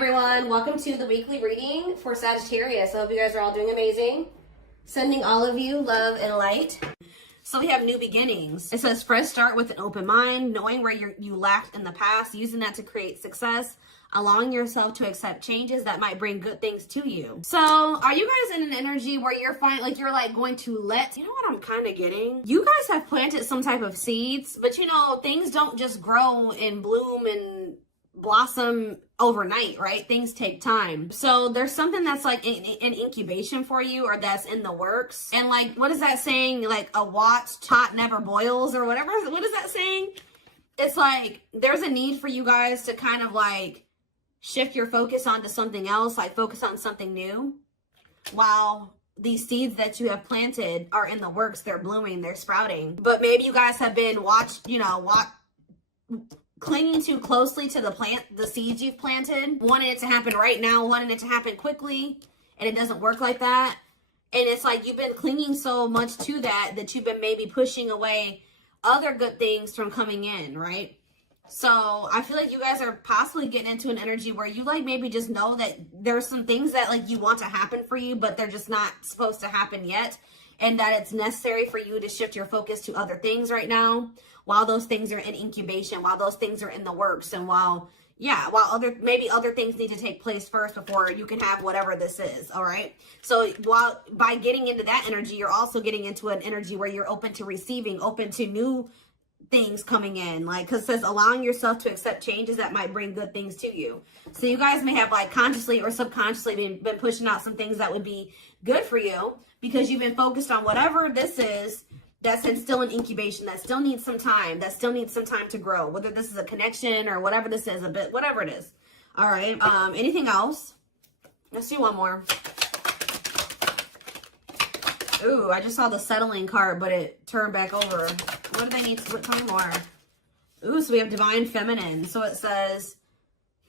everyone, welcome to the weekly reading for Sagittarius. I hope you guys are all doing amazing. Sending all of you love and light. So we have new beginnings. It says fresh start with an open mind, knowing where you lacked in the past, using that to create success, allowing yourself to accept changes that might bring good things to you. So are you guys in an energy where you're going to let, you know what I'm kind of getting? You guys have planted some type of seeds, but you know, things don't just grow and bloom and blossom overnight, right? Things take time. So there's something that's like an incubation for you, or that's in the works. And like, what is that saying? Like, a watch hot never boils, or whatever. What is that saying? It's like there's a need for you guys to kind of like shift your focus onto something else, like focus on something new, while these seeds that you have planted are in the works. They're blooming, they're sprouting. But maybe you guys have been clinging too closely to the seeds you've planted, wanting it to happen right now, wanting it to happen quickly, and it doesn't work like that. And it's like you've been clinging so much to that you've been maybe pushing away other good things from coming in, right? So I feel like you guys are possibly getting into an energy where you like maybe just know that there's some things that like you want to happen for you, but they're just not supposed to happen yet, and that it's necessary for you to shift your focus to other things right now, while those things are in incubation, while those things are in the works, and while other things need to take place first before you can have whatever this is. All right. So by getting into that energy, you're also getting into an energy where you're open to receiving, open to new things coming in, like, because it says allowing yourself to accept changes that might bring good things to you. So you guys may have like consciously or subconsciously been pushing out some things that would be good for you, because you've been focused on whatever this is that's still in incubation, that still needs some time, to grow, whether this is a connection or whatever this is, whatever it is. All right. Anything else? Let's do one more. Ooh, I just saw the settling card, but it turned back over. What do they need to tell me more? Ooh, so we have divine feminine. So it says,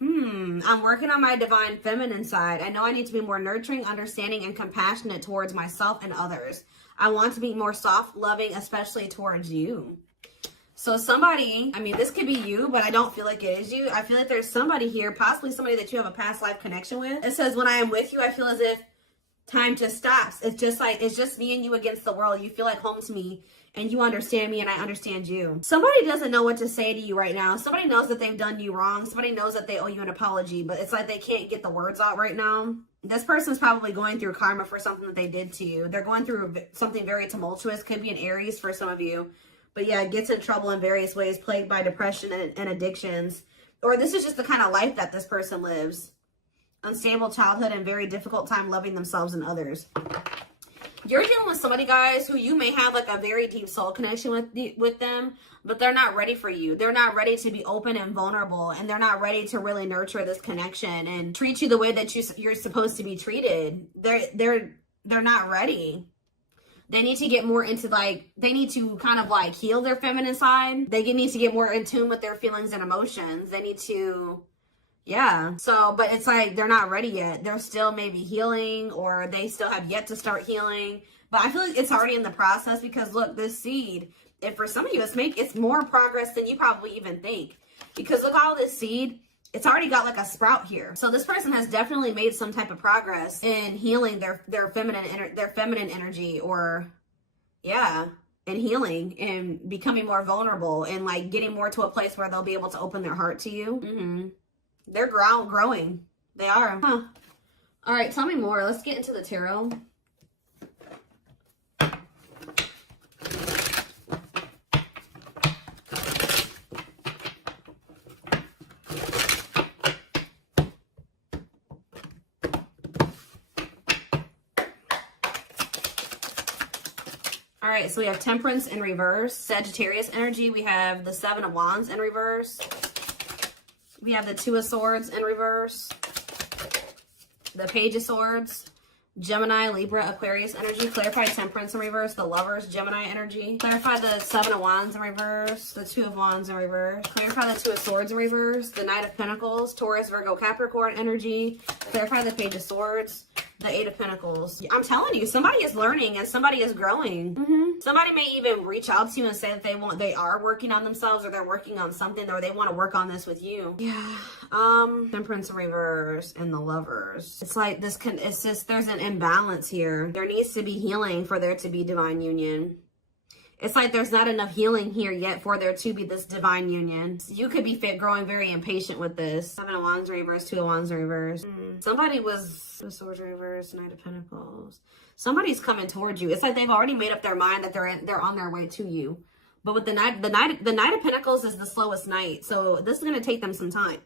I'm working on my divine feminine side. I know I need to be more nurturing, understanding, and compassionate towards myself and others. I want to be more soft, loving, especially towards you. So somebody, I mean, this could be you, but I don't feel like it is you. I feel like there's somebody here, possibly somebody that you have a past life connection with. It says, when I am with you, I feel as if time just stops. It's just me and you against the world. You feel like home to me, and you understand me, and I understand you. Somebody doesn't know what to say to you right now. Somebody knows that they've done you wrong. Somebody knows that they owe you an apology, but it's like they can't get the words out right now. This person's probably going through karma for something that they did to you. They're going through something very tumultuous. Could be an Aries for some of you. But yeah, gets in trouble in various ways, plagued by depression and addictions. Or this is just the kind of life that this person lives. Unstable childhood and very difficult time loving themselves and others. You're dealing with somebody, guys, who you may have like a very deep soul connection with them, but they're not ready for you. They're not ready to be open and vulnerable, and they're not ready to really nurture this connection and treat you the way that you're supposed to be treated. They're not ready. They need to get more into they need to kind of like heal their feminine side. They need to get more in tune with their feelings and emotions. They need to, yeah. So, but it's like they're not ready yet. They're still maybe healing, or they still have yet to start healing. But I feel like it's already in the process, because look, this seed, and for some of you, it's more progress than you probably even think. Because look, all this seed, it's already got like a sprout here. So this person has definitely made some type of progress in healing their feminine energy, or yeah, and healing and becoming more vulnerable, and like getting more to a place where they'll be able to open their heart to you. They're growing. They are. Huh. All right, tell me more. Let's get into the tarot. All right, so we have Temperance in reverse, Sagittarius energy. We have the Seven of Wands in reverse. We have the Two of Swords in reverse, the Page of Swords, Gemini, Libra, Aquarius energy. Clarify Temperance in reverse, the Lovers, Gemini energy. Clarify the Seven of Wands in reverse, the Two of Wands in reverse. Clarify the Two of Swords in reverse, the Knight of Pentacles, Taurus, Virgo, Capricorn energy. Clarify the Page of Swords, The Eight of Pentacles. I'm telling you, somebody is learning and somebody is growing. Somebody may even reach out to you and say that they are working on themselves, or they're working on something, or they want to work on this with you. Yeah. Temperance in reverse and the Lovers. It's like this it's just, there's an imbalance here. There needs to be healing for there to be divine union. It's like there's not enough healing here yet for there to be this divine union. You could be growing very impatient with this. Seven of Wands reverse, Two of Wands reverse. Somebody was the Swords reverse, Knight of Pentacles. Somebody's coming towards you. It's like they've already made up their mind that they're on their way to you. But with the Knight of Pentacles is the slowest knight. So this is going to take them some time.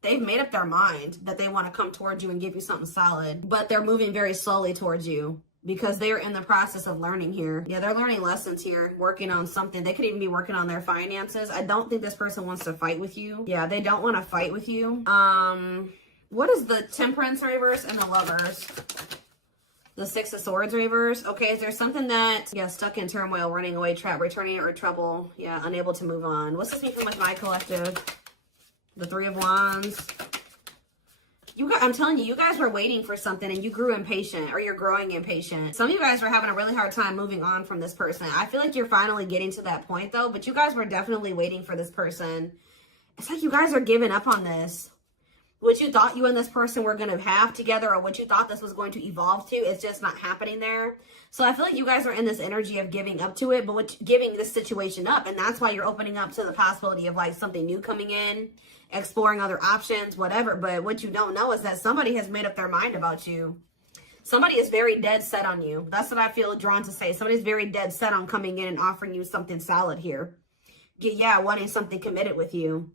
They've made up their mind that they want to come towards you and give you something solid, but they're moving very slowly towards you, because they're in the process of learning here. Yeah, they're learning lessons here, working on something. They could even be working on their finances. I don't think this person wants to fight with you. Yeah, they don't want to fight with you. What is the Temperance reverse and the Lovers? The Six of Swords reverse. Okay, is there something that, yeah, stuck in turmoil, running away, trap, returning, or trouble? Yeah, unable to move on. What's this mean for my collective? The Three of Wands. You guys, I'm telling you, you guys were waiting for something and you grew impatient, or you're growing impatient. Some of you guys were having a really hard time moving on from this person. I feel like you're finally getting to that point though, but you guys were definitely waiting for this person. It's like you guys are giving up on this. What you thought you and this person were going to have together, or what you thought this was going to evolve to, it's just not happening there. So I feel like you guys are in this energy of giving up to it, but giving this situation up. And that's why you're opening up to the possibility of like something new coming in, exploring other options, whatever. But what you don't know is that somebody has made up their mind about you. Somebody is very dead set on you. That's what I feel drawn to say. Somebody's very dead set on coming in and offering you something solid here. Yeah, wanting something committed with you.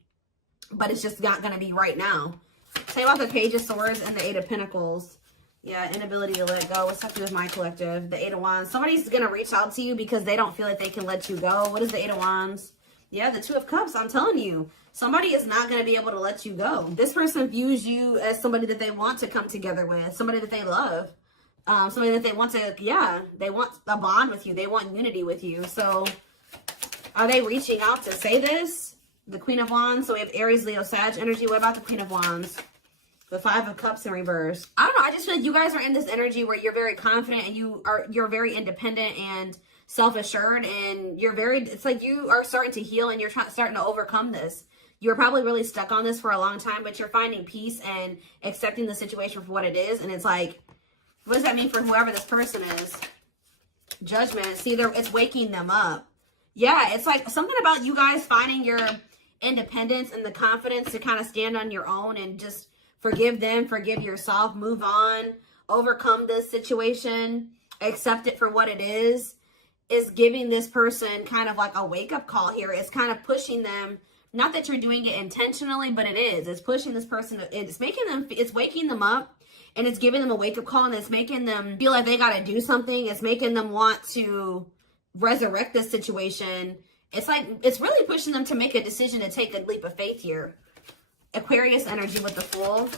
But it's just not going to be right now. Say about the Page of Swords and the Eight of Pentacles. Yeah, inability to let go. What's happening with my collective? The Eight of Wands. Somebody's going to reach out to you because they don't feel like they can let you go. What is the Eight of Wands? Yeah, the Two of Cups. I'm telling you. Somebody is not going to be able to let you go. This person views you as somebody that they want to come together with. Somebody that they love. Somebody that they want to, yeah, they want a bond with you. They want unity with you. So are they reaching out to say this? The Queen of Wands. So we have Aries, Leo, Sag energy. What about the Queen of Wands? The Five of Cups in reverse. I don't know. I just feel like you guys are in this energy where you're very confident and you're very independent and self-assured, and it's like you are starting to heal and you're starting to overcome this. You're probably really stuck on this for a long time, but you're finding peace and accepting the situation for what it is. And it's like, what does that mean for whoever this person is? Judgment. See, it's waking them up. Yeah, it's like something about you guys finding your independence and the confidence to kind of stand on your own and just forgive them, forgive yourself, move on, overcome this situation, accept it for what it is giving this person kind of like a wake-up call here. It's kind of pushing them, not that you're doing it intentionally, but it is. It's pushing this person, it's waking them up, and it's giving them a wake-up call, and it's making them feel like they got to do something. It's making them want to resurrect this situation. It's like, it's really pushing them to make a decision to take a leap of faith here. Aquarius energy with the Fool.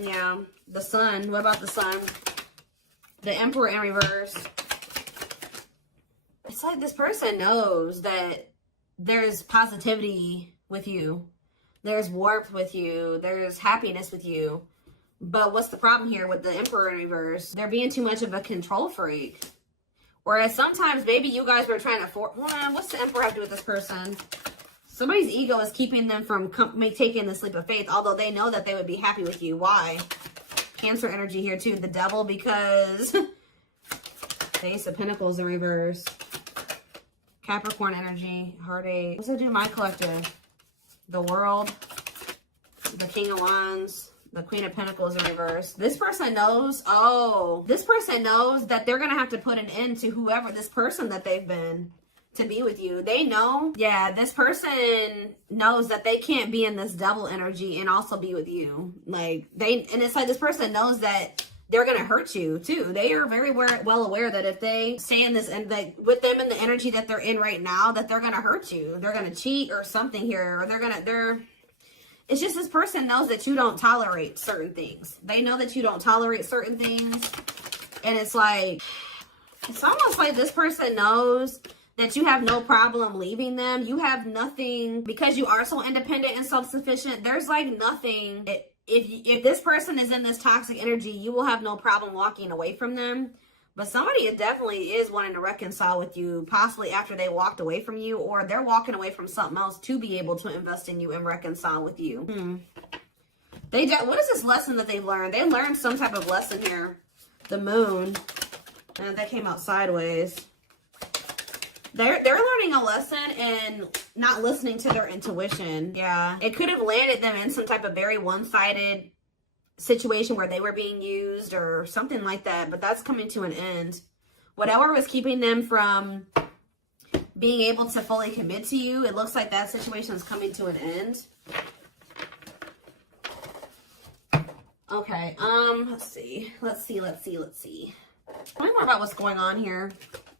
Yeah. The Sun. What about the Sun? The Emperor in reverse. It's like this person knows that there's positivity with you. There's warmth with you. There's happiness with you. But what's the problem here with the Emperor in reverse? They're being too much of a control freak. Whereas sometimes maybe you guys were trying to what's the Emperor have to do with this person? Somebody's ego is keeping them from taking the leap of faith, although they know that they would be happy with you. Why? Cancer energy here too. The Devil, because the Ace of Pentacles in reverse. Capricorn energy, heartache. What's it do to my collective? The World, the King of Wands, the Queen of Pentacles in reverse. This person knows, this person knows that they're going to have to put an end to whoever this person that they've been to be with you. They know, yeah, this person knows that they can't be in this double energy and also be with you. And it's like this person knows that they're going to hurt you too. They are very well aware that if they stay in this, and like with them in the energy that they're in right now, that they're going to hurt you. They're going to cheat or something here, or it's just this person knows that you don't tolerate certain things. They know that you don't tolerate certain things. And it's like, it's almost like this person knows that you have no problem leaving them. You have nothing, because you are so independent and self-sufficient. There's like nothing if this person is in this toxic energy, you will have no problem walking away from them. But somebody definitely is wanting to reconcile with you, possibly after they walked away from you, or they're walking away from something else to be able to invest in you and reconcile with you. What is this lesson that they've learned? They learned some type of lesson here. The moon. And that came out sideways. They're learning a lesson and not listening to their intuition. Yeah. It could have landed them in some type of very one-sided situation where they were being used or something like that. But that's coming to an end. Whatever was keeping them from being able to fully commit to you, it looks like that situation is coming to an end. Okay, let's see. Tell me more about what's going on here.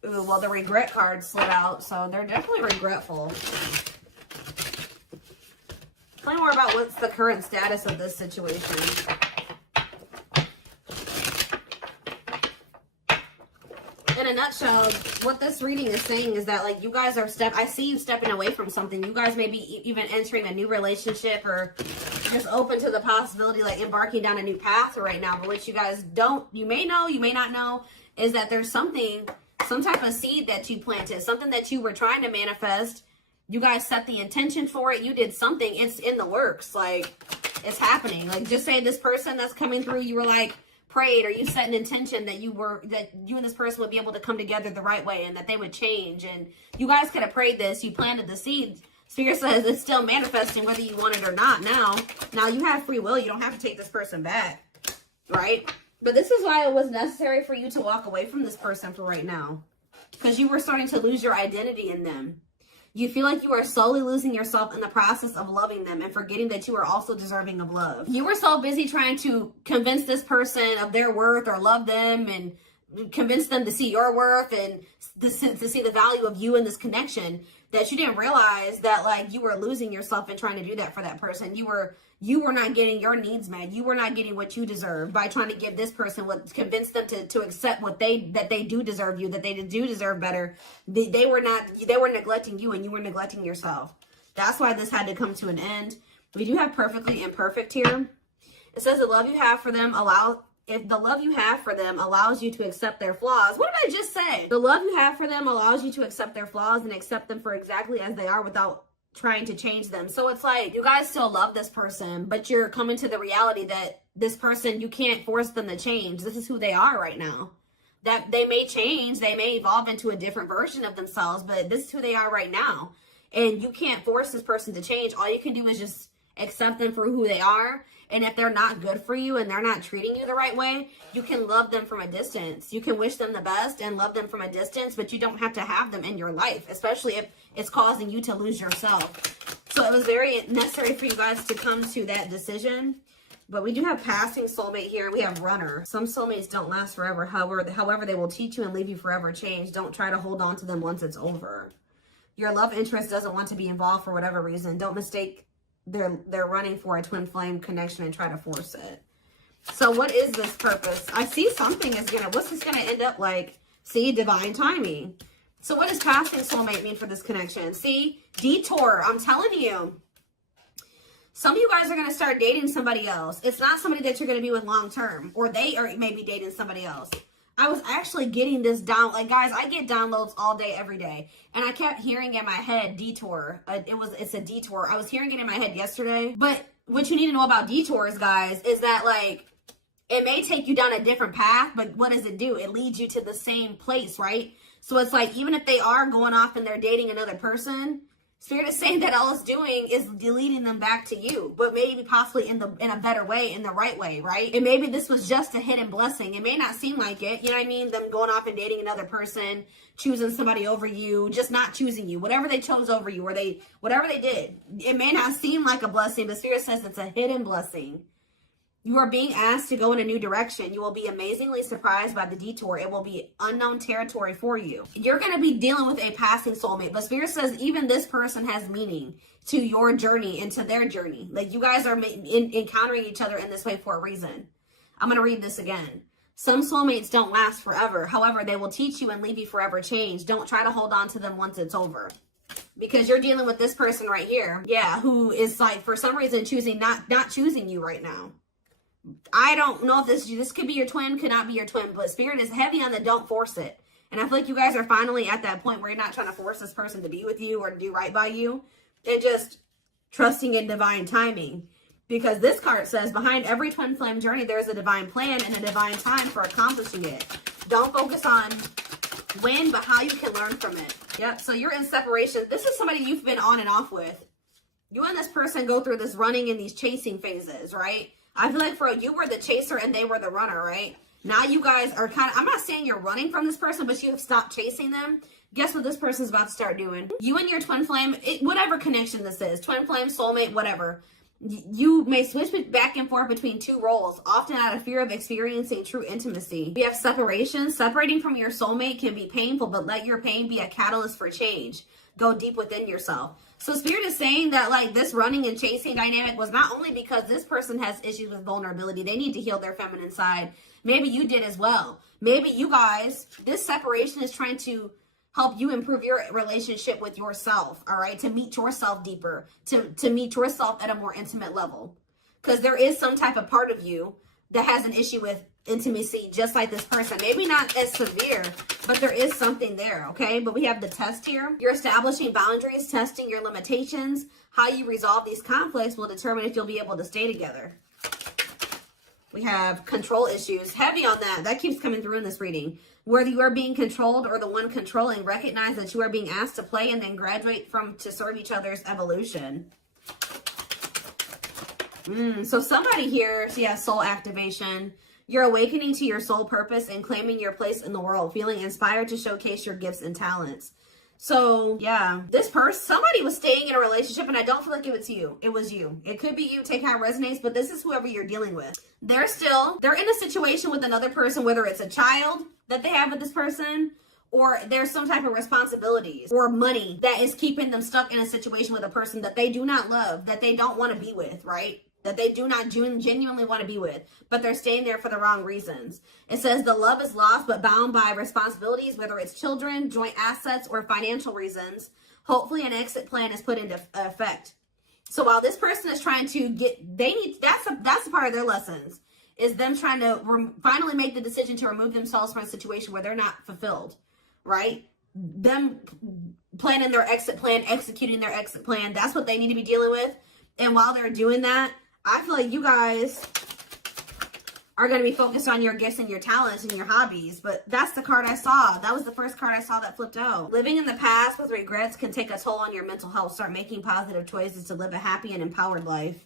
Ooh, well, the regret card slid out, so they're definitely regretful. Tell me more about what's the current status of this situation. In a nutshell, what this reading is saying is that, like, you guys are I see you stepping away from something. You guys may be even entering a new relationship or just open to the possibility, like, embarking down a new path right now. But what you guys you may know, you may not know, is that there's some type of seed that you planted, something that you were trying to manifest. You guys set the intention for it. You did something. It's in the works. Like, it's happening. Like, just say this person that's coming through, you were like, prayed, or you set an intention that you and this person would be able to come together the right way and that they would change. And you guys could have prayed this. You planted the seed. Spirit says it's still manifesting whether you want it or not now you have free will. You don't have to take this person back, right? But this is why it was necessary for you to walk away from this person for right now, because you were starting to lose your identity in them. You feel like you are slowly losing yourself in the process of loving them and forgetting that you are also deserving of love. You were so busy trying to convince this person of their worth or love them and convince them to see your worth and to see the value of you in this connection that you didn't realize that, like, you were losing yourself in trying to do that for that person. You were not getting your needs met. You were not getting what you deserve by trying to give this person convince them to accept that they do deserve you, that they do deserve better. They were neglecting you, and you were neglecting yourself. That's why this had to come to an end. We do have perfectly imperfect here. It says the love you have for them if the love you have for them allows you to accept their flaws. What did I just say? The love you have for them allows you to accept their flaws and accept them for exactly as they are without trying to change them. So it's like you guys still love this person, but you're coming to the reality that this person, you can't force them to change. This is who they are right now. That they may change, they may evolve into a different version of themselves, but this is who they are right now. And you can't force this person to change. All you can do is just accept them for who they are. And if they're not good for you and they're not treating you the right way, you can love them from a distance. You can wish them the best and love them from a distance, but you don't have to have them in your life, especially if it's causing you to lose yourself. So it was very necessary for you guys to come to that decision. But we do have passing soulmate here. We have runner. Some soulmates don't last forever. However, they will teach you and leave you forever changed. Don't try to hold on to them once it's over. Your love interest doesn't want to be involved for whatever reason. Don't mistake they're running for a twin flame connection and try to force it. So what is this purpose? I see something what's this gonna end up like? See, divine timing. So what does passing soulmate mean for this connection? See, detour. I'm telling you, some of you guys are gonna start dating somebody else. It's not somebody that you're gonna be with long term, or they are maybe dating somebody else. I was actually getting this down. Like, guys, I get downloads all day, every day. And I kept hearing in my head, detour. It's a detour. I was hearing it in my head yesterday. But what you need to know about detours, guys, is that, like, it may take you down a different path, but what does it do? It leads you to the same place, right? So it's like, even if they are going off and they're dating another person, Spirit is saying that all it's doing is leading them back to you, but maybe possibly in a better way, in the right way, right? And maybe this was just a hidden blessing. It may not seem like it, you know what I mean? Them going off and dating another person, choosing somebody over you, just not choosing you, whatever they chose over you, or whatever they did. It may not seem like a blessing, but Spirit says it's a hidden blessing. You are being asked to go in a new direction. You will be amazingly surprised by the detour. It will be unknown territory for you. You're going to be dealing with a passing soulmate. But Spirit says even this person has meaning to your journey and to their journey. Like, you guys are encountering each other in this way for a reason. I'm going to read this again. Some soulmates don't last forever. However, they will teach you and leave you forever changed. Don't try to hold on to them once it's over. Because you're dealing with this person right here. Yeah, who is, like, for some reason choosing not choosing you right now. I don't know if this could be your twin, could not be your twin, but Spirit is heavy on the don't force it. And I feel like you guys are finally at that point where you're not trying to force this person to be with you or to do right by you. And just trusting in divine timing. Because this card says, behind every twin flame journey, there's a divine plan and a divine time for accomplishing it. Don't focus on when, but how you can learn from it. Yep, so you're in separation. This is somebody you've been on and off with. You and this person go through this running and these chasing phases, right? I feel like for you were the chaser and they were the runner, right? Now you guys are kind of, I'm not saying you're running from this person, but you have stopped chasing them. Guess what this person's about to start doing? You and your twin flame, whatever connection this is, twin flame, soulmate, whatever. You may switch back and forth between two roles, often out of fear of experiencing true intimacy. We have separation. Separating from your soulmate can be painful, but let your pain be a catalyst for change. Go deep within yourself. So Spirit is saying that like this running and chasing dynamic was not only because this person has issues with vulnerability. They need to heal their feminine side. Maybe you did as well. Maybe you guys, this separation is trying to help you improve your relationship with yourself, all right? To meet yourself deeper, to meet yourself at a more intimate level. Because there is some type of part of you that has an issue with intimacy, just like this person. Maybe not as severe, but there is something there, okay? But we have the test here. You're establishing boundaries, testing your limitations. How you resolve these conflicts will determine if you'll be able to stay together. We have control issues. Heavy on that. That keeps coming through in this reading. Whether you are being controlled or the one controlling, recognize that you are being asked to play and then graduate to serve each other's evolution. So somebody here, so yeah, soul activation. You're awakening to your soul purpose and claiming your place in the world, feeling inspired to showcase your gifts and talents. So yeah, this person, somebody was staying in a relationship, and I don't feel like it was you. It was you. It could be you. Take how it resonates, but this is whoever you're dealing with. They're in a situation with another person, whether it's a child that they have with this person, or there's some type of responsibilities or money that is keeping them stuck in a situation with a person that they do not love, that they don't want to be with, right? That they do not genuinely want to be with, but they're staying there for the wrong reasons. It says the love is lost, but bound by responsibilities, whether it's children, joint assets, or financial reasons. Hopefully an exit plan is put into effect. So while this person is trying to that's a part of their lessons, is them trying to finally make the decision to remove themselves from a situation where they're not fulfilled, right? Them planning their exit plan, executing their exit plan. That's what they need to be dealing with. And while they're doing that, I feel like you guys are going to be focused on your gifts and your talents and your hobbies. But that's the card I saw. That was the first card I saw that flipped out. Living in the past with regrets can take a toll on your mental health. Start making positive choices to live a happy and empowered life.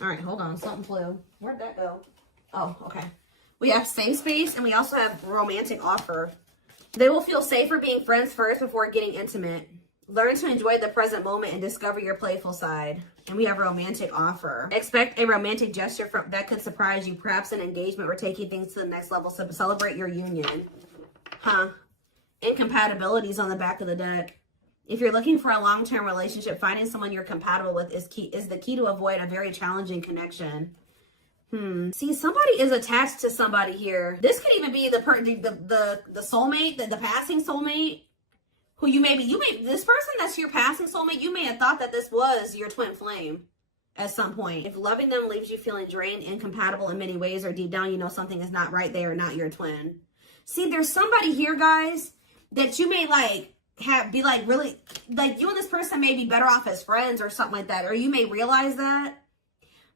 All right, hold on. Something flew. Where'd that go? Oh, okay. We have safe space, and we also have romantic offer. They will feel safer being friends first before getting intimate. Learn to enjoy the present moment and discover your playful side. And we have romantic offer. Expect a romantic gesture that could surprise you, perhaps an engagement or taking things to the next level. So celebrate your union. Incompatibilities on the back of the deck. If you're looking for a long-term relationship, finding someone you're compatible with is the key to avoid a very challenging connection. See, somebody is attached to somebody here. This could even be the soulmate, the passing soulmate. Who this person that's your passing soulmate, you may have thought that this was your twin flame at some point. If loving them leaves you feeling drained, incompatible in many ways, or deep down you know something is not right, they are not your twin. See, there's somebody here, guys, that you may really, you and this person may be better off as friends or something like that, or you may realize that.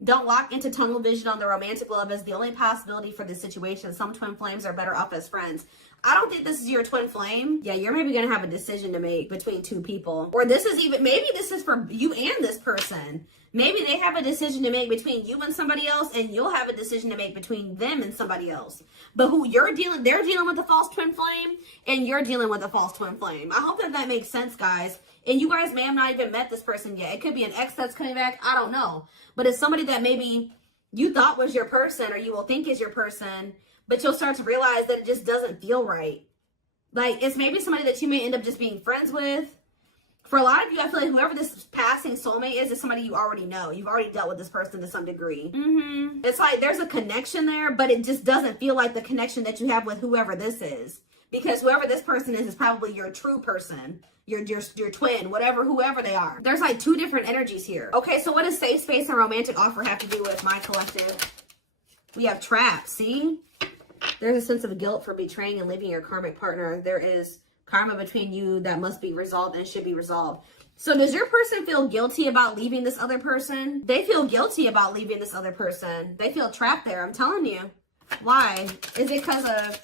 Don't lock into tunnel vision on the romantic love as the only possibility for this situation. Some twin flames are better off as friends. I don't think this is your twin flame. Yeah, you're maybe going to have a decision to make between two people. Or maybe this is for you and this person. Maybe they have a decision to make between you and somebody else, and you'll have a decision to make between them and somebody else. But they're dealing with a false twin flame, and you're dealing with a false twin flame. I hope that makes sense, guys. And you guys may have not even met this person yet. It could be an ex that's coming back. I don't know. But it's somebody that maybe you thought was your person, or you will think is your person, but you'll start to realize that it just doesn't feel right. Like, it's maybe somebody that you may end up just being friends with. For a lot of you, I feel like whoever this passing soulmate is somebody you already know. You've already dealt with this person to some degree. It's like there's a connection there, but it just doesn't feel like the connection that you have with whoever this is. Because whoever this person is probably your true person. your twin, whatever, whoever they are. There's like two different energies here. Okay, so what does safe space and romantic offer have to do with my collective? We have trap, see? There's a sense of guilt for betraying and leaving your karmic partner. There is karma between you that must be resolved and should be resolved. So does your person feel guilty about leaving this other person? They feel guilty about leaving this other person. They feel trapped there, I'm telling you. Why? Is it because of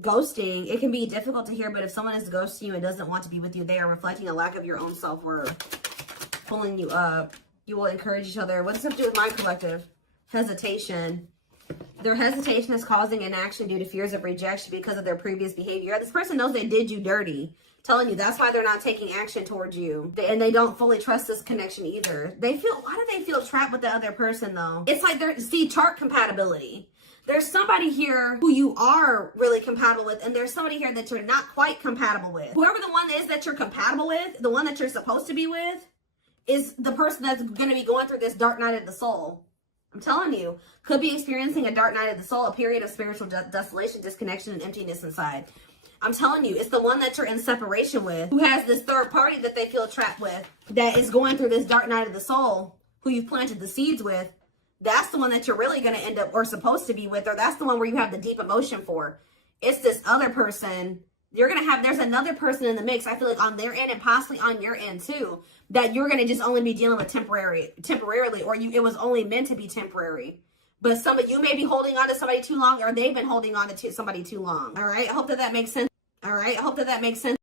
ghosting? It can be difficult to hear, but if someone is ghosting you and doesn't want to be with you, they are reflecting a lack of your own self-worth. Pulling you up. You will encourage each other. What does this have to do with my collective? Hesitation. Their hesitation is causing inaction due to fears of rejection because of their previous behavior. This person knows they did you dirty. Telling you that's why they're not taking action towards you. And they don't fully trust this connection either. They feel, why do they feel trapped with the other person though? It's like they're, see, chart compatibility. There's somebody here who you are really compatible with, and there's somebody here that you're not quite compatible with. Whoever the one is that you're compatible with, the one that you're supposed to be with, is the person that's going to be going through this dark night of the soul. I'm telling you, could be experiencing a dark night of the soul, a period of spiritual desolation, disconnection, and emptiness inside. I'm telling you, it's the one that you're in separation with, who has this third party that they feel trapped with, that is going through this dark night of the soul, who you've planted the seeds with. That's the one that you're really going to end up or supposed to be with, or that's the one where you have the deep emotion for. It's this other person. You're going to have, there's another person in the mix, I feel like on their end and possibly on your end too, that you're going to just only be dealing with temporarily, or it was only meant to be temporary. But some of you may be holding on to somebody too long, or they've been holding on to somebody too long. All right. I hope that makes sense. All right. I hope that makes sense.